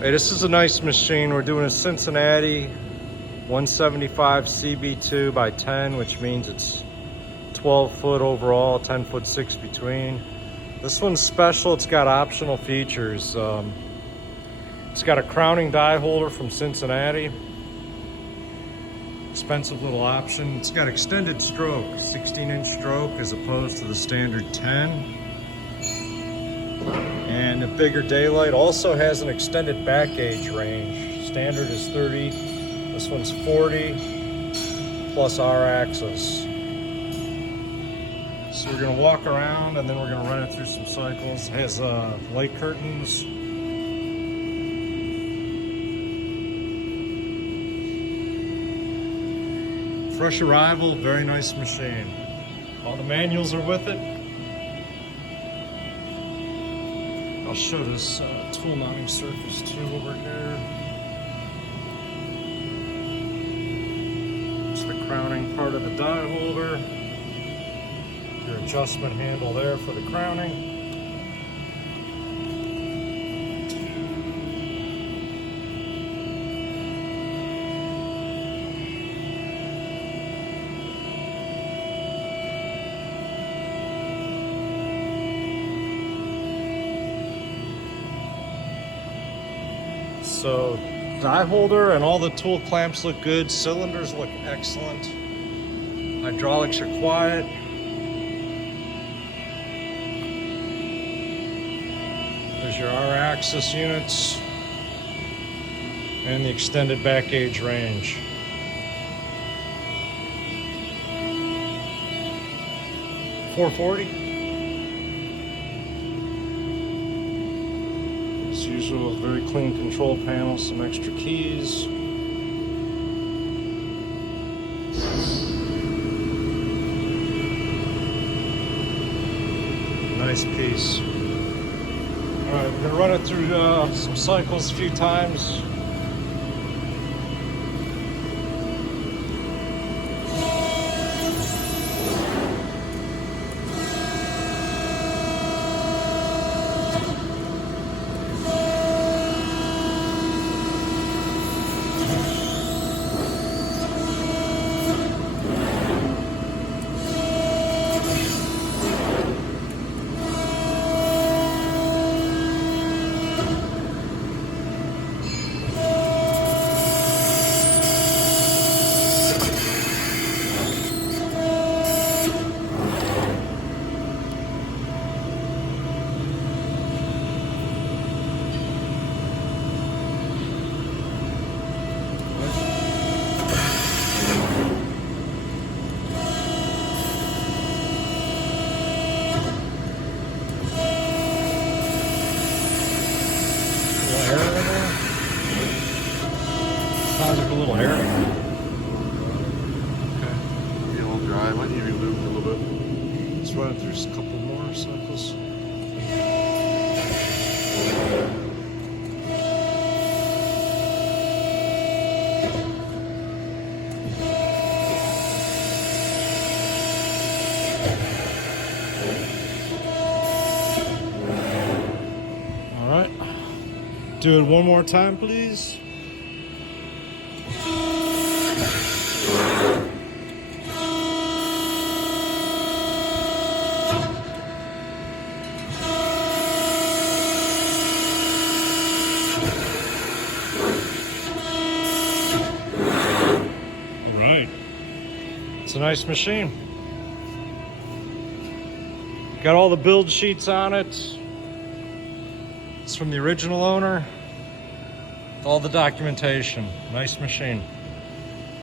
Hey, this is a nice machine. We're doing a Cincinnati 175 CB2 by 10, which means it's 12 foot overall, 10 foot 6 between. This one's special. It's got optional features. It's got a crowning die holder from Cincinnati. Expensive little option. It's got extended stroke, 16-inch stroke as opposed to the standard 10. And a bigger daylight. Also has an extended back gauge range. Standard is 30, this one's 40, plus our axis. So we're gonna walk around and then we're gonna run it through some cycles. It has light curtains. Fresh arrival, very nice machine. All the manuals are with it. I'll show this tool mounting surface too over here. It's the crowning part of the die holder. Your adjustment handle there for the crowning. So die holder and all the tool clamps look good. Cylinders look excellent. Hydraulics are quiet. There's your R-axis units and the extended back gauge range. $440. As usual, very clean control panel, some extra keys. Nice piece. Alright, we're gonna run it through some cycles a few times. Sounds like a little air. Okay. Be a little dry. Might need to be lubed a little bit. Let's run it through a couple more cycles. All right. Do it one more time, please. It's a nice machine. Got all the build sheets on it. It's from the original owner. All the documentation. Nice machine.